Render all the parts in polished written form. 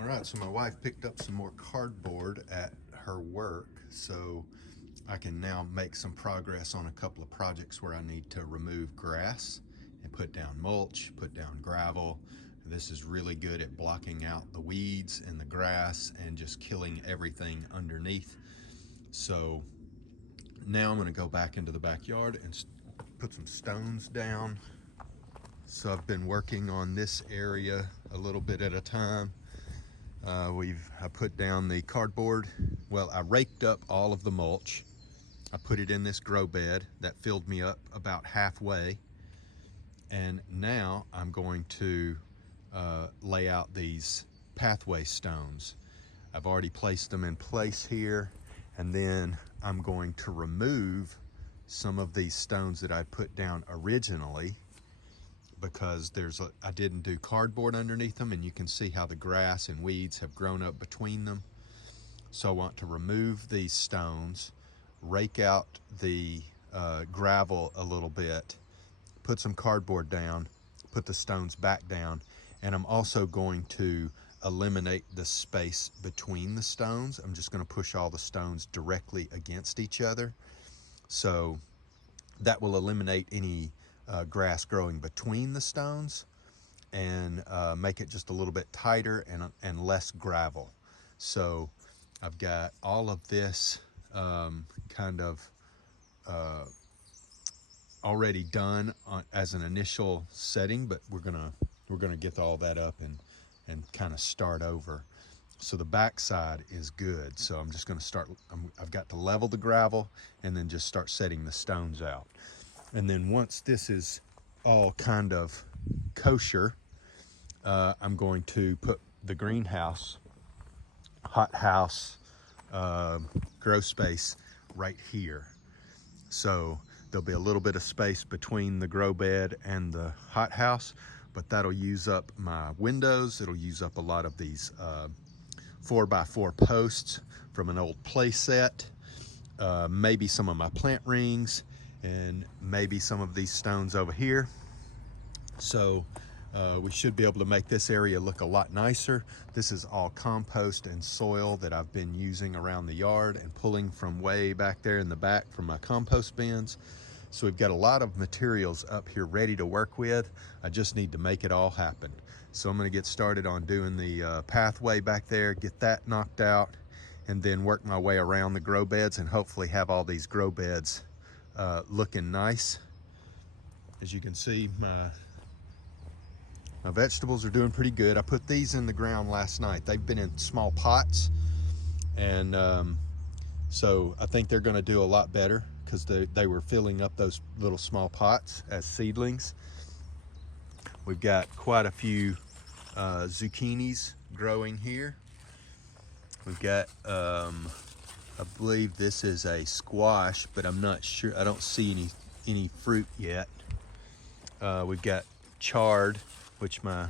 All right, so my wife picked up some more cardboard at her work, so I can now make some progress on a couple of projects where I need to remove grass and put down mulch, put down gravel. This is really good at blocking out the weeds and the grass and just killing everything underneath. So now I'm going to go back into the backyard and put some stones down. So I've been working on this area a little bit at a time. I put down the cardboard. Well, I raked up all of the mulch. I put it in this grow bed that filled me up about halfway. And now I'm going to lay out these pathway stones. I've already placed them in place here. And then I'm going to remove some of these stones that I put down originally, because I didn't do cardboard underneath them, and you can see how the grass and weeds have grown up between them. So I want to remove these stones, rake out the gravel a little bit, put some cardboard down, put the stones back down, and I'm also going to eliminate the space between the stones. I'm just going to push all the stones directly against each other. So that will eliminate any grass growing between the stones and make it just a little bit tighter and less gravel. So I've got all of this kind of already done as an initial setting, but we're gonna get all that up and kind of start over. So the back side is good. So I'm just gonna start. I've got to level the gravel and then just start setting the stones out. And then once this is all kind of kosher, I'm going to put the greenhouse, hothouse, grow space right here. So there'll be a little bit of space between the grow bed and the hothouse, but that'll use up my windows. It'll use up a lot of these 4x4 posts from an old play set, maybe some of my plant rings, and maybe some of these stones over here. So we should be able to make this area look a lot nicer. This is all compost and soil that I've been using around the yard and pulling from way back there in the back from my compost bins. So we've got a lot of materials up here ready to work with. I just need to make it all happen. So I'm going to get started on doing the pathway back there, get that knocked out, and then work my way around the grow beds and hopefully have all these grow beds looking nice. As you can see, my vegetables are doing pretty good. I put these in the ground last night. They've been in small pots, and so I think they're going to do a lot better because they were filling up those little small pots as seedlings. We've got quite a few zucchinis growing here. We've got I believe this is a squash, but I'm not sure. I don't see any fruit yet. We've got chard, which my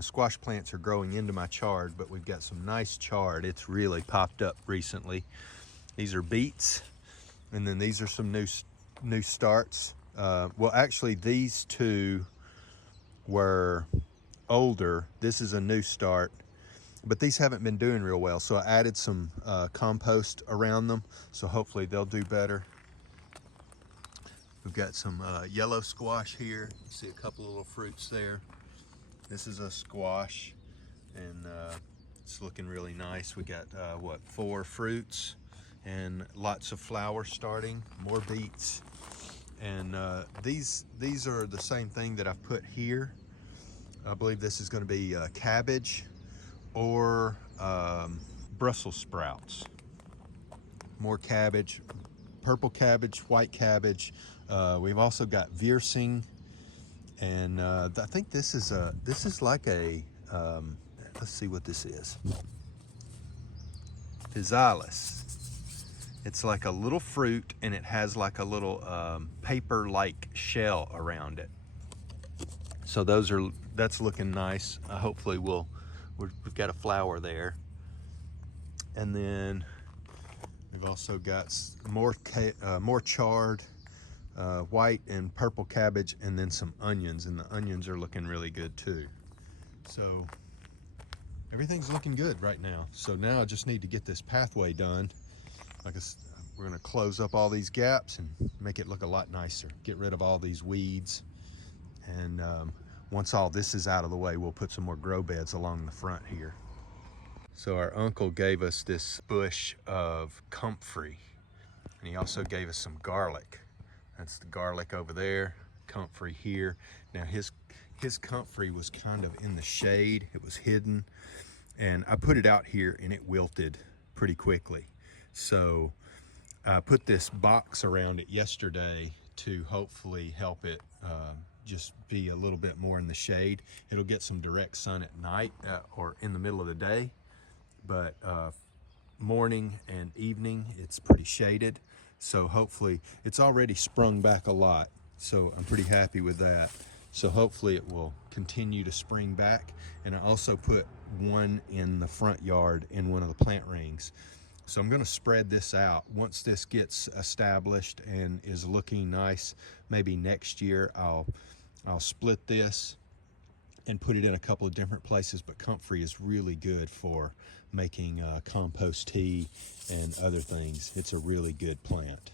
squash plants are growing into my chard, but we've got some nice chard. It's really popped up recently. These are beets, and then these are some new starts. Well, actually, these two were older. This is a new start, but these haven't been doing real well. So I added some compost around them, so hopefully they'll do better. We've got some yellow squash here. You see a couple of little fruits there. This is a squash, and it's looking really nice. We got 4 fruits and lots of flowers starting, more beets. And these are the same thing that I've put here. I believe this is going to be cabbage or Brussels sprouts. More cabbage, purple cabbage, white cabbage. We've also got Viersing, and I think this is like a let's see what this is. Physalis. It's like a little fruit, and it has like a little paper-like shell around it. So that's looking nice. Hopefully we've got a flower there. And then we've also got more chard, white and purple cabbage, and then some onions, and the onions are looking really good too. So everything's looking good right now. So now I just need to get this pathway done. Like we're gonna close up all these gaps and make it look a lot nicer. Get rid of all these weeds. And once all this is out of the way, we'll put some more grow beds along the front here. So our uncle gave us this bush of comfrey, and he also gave us some garlic. That's the garlic over there, comfrey here. Now his comfrey was kind of in the shade, it was hidden, and I put it out here and it wilted pretty quickly. So I put this box around it yesterday to hopefully help it just be a little bit more in the shade. It'll get some direct sun at night or in the middle of the day, but morning and evening it's pretty shaded. So hopefully it's already sprung back a lot, so I'm pretty happy with that. So hopefully it will continue to spring back. And I also put one in the front yard in one of the plant rings. So I'm going to spread this out. Once this gets established and is looking nice, maybe next year I'll split this and put it in a couple of different places. But comfrey is really good for making compost tea and other things. It's a really good plant.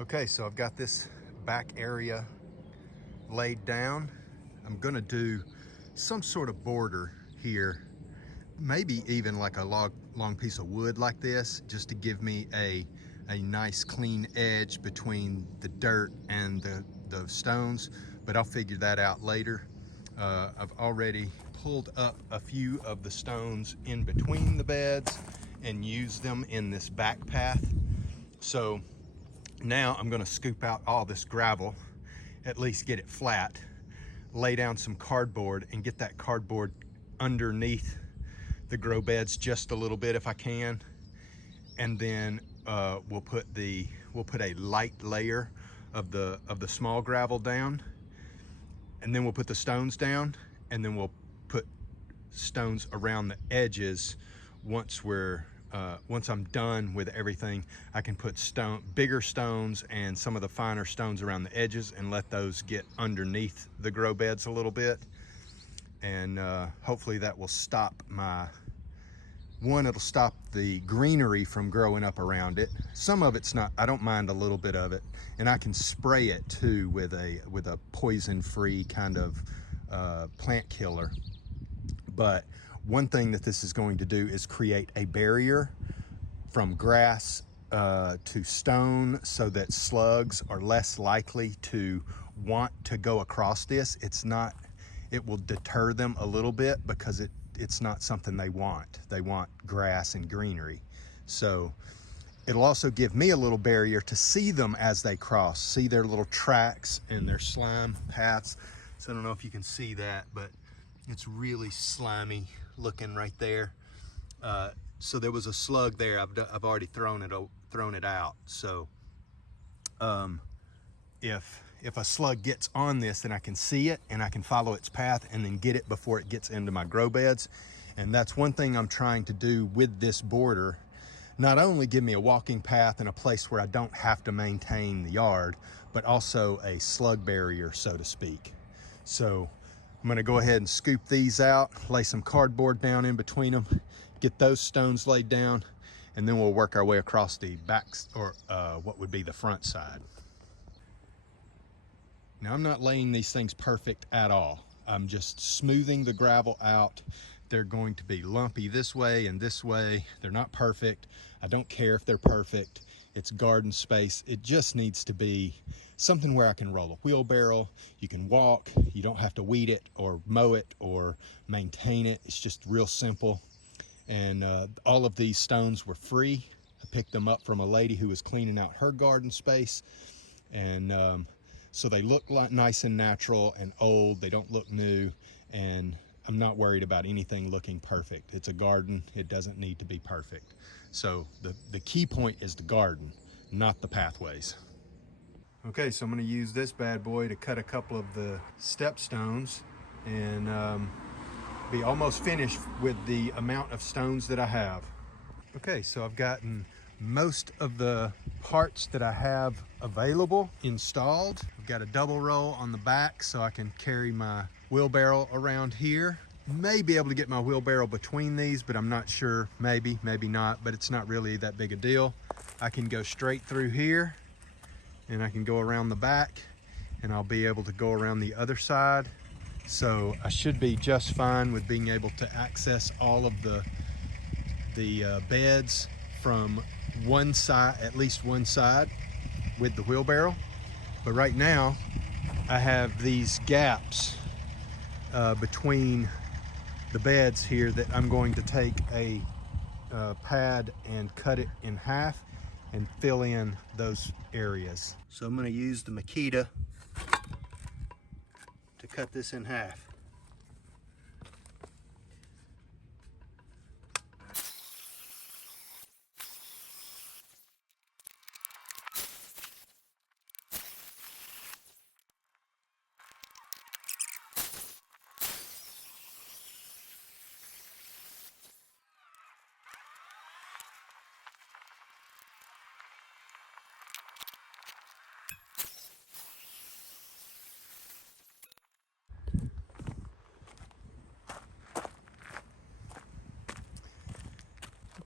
Okay, so I've got this back area laid down. I'm going to do some sort of border here, maybe even like a long piece of wood like this, just to give me a nice clean edge between the dirt and the stones, but I'll figure that out later. I've already pulled up a few of the stones in between the beds and used them in this back path. So now I'm going to scoop out all this gravel, at least get it flat, lay down some cardboard and get that cardboard underneath the grow beds just a little bit if I can, and then we'll put a light layer of the small gravel down, and then we'll put the stones down, and then we'll put stones around the edges. Once I'm done with everything, I can put bigger stones and some of the finer stones around the edges and let those get underneath the grow beds a little bit. And hopefully that will stop it'll stop the greenery from growing up around it. Some of it's not, I don't mind a little bit of it. And I can spray it too with a poison-free kind of plant killer. But one thing that this is going to do is create a barrier from grass to stone so that slugs are less likely to want to go across this. It will deter them a little bit because it's not something they want. They want grass and greenery. So it'll also give me a little barrier to see them as they cross, see their little tracks and their slime paths. So I don't know if you can see that, but it's really slimy looking right there. So there was a slug there. I've already thrown it out. So if a slug gets on this, then I can see it and I can follow its path and then get it before it gets into my grow beds. And that's one thing I'm trying to do with this border. Not only give me a walking path and a place where I don't have to maintain the yard, but also a slug barrier, so to speak. So I'm gonna go ahead and scoop these out, lay some cardboard down in between them, get those stones laid down, and then we'll work our way across the backs, or what would be the front side. Now I'm not laying these things perfect at all. I'm just smoothing the gravel out. They're going to be lumpy this way and this way. They're not perfect. I don't care if they're perfect. It's garden space. It just needs to be something where I can roll a wheelbarrow. You can walk. You don't have to weed it or mow it or maintain it. It's just real simple. And all of these stones were free. I picked them up from a lady who was cleaning out her garden space. And so they look like nice and natural and old. They don't look new. And I'm not worried about anything looking perfect. It's a garden. It doesn't need to be perfect. So the key point is the garden, not the pathways. Okay, so I'm going to use this bad boy to cut a couple of the step stones and be almost finished with the amount of stones that I have. Okay, so I've gotten most of the parts that I have available installed. I've got a double roll on the back so I can carry my wheelbarrow around here. May be able to get my wheelbarrow between these, but I'm not sure. Maybe not, but it's not really that big a deal. I can go straight through here and I can go around the back, and I'll be able to go around the other side. So I should be just fine with being able to access all of the beds from one side, at least one side, with the wheelbarrow. But right now I have these gaps between the beds here that I'm going to take a pad and cut it in half and fill in those areas. So I'm going to use the Makita to cut this in half.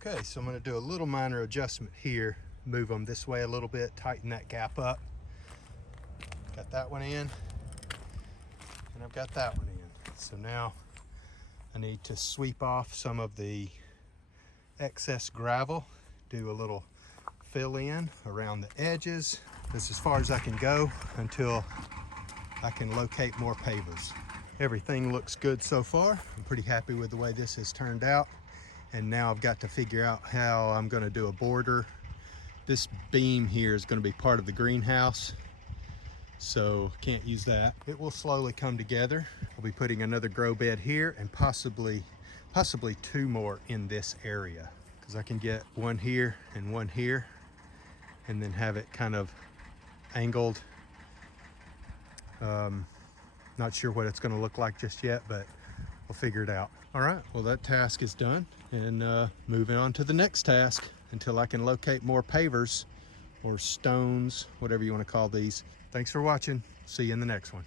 Okay, so I'm going to do a little minor adjustment here, move them this way a little bit, tighten that gap up. Got that one in, and I've got that one in. So now I need to sweep off some of the excess gravel, do a little fill in around the edges. This is as far as I can go until I can locate more pavers. Everything looks good so far. I'm pretty happy with the way this has turned out. And now I've got to figure out how I'm going to do a border. This beam here is going to be part of the greenhouse, so can't use that. It will slowly come together. I'll be putting another grow bed here and possibly two more in this area, because I can get one here and one here and then have it kind of angled. Not sure what it's going to look like just yet, but we'll figure it out. All right, well, that task is done, and moving on to the next task until I can locate more pavers or stones, whatever you want to call these. Thanks for watching. See you in the next one.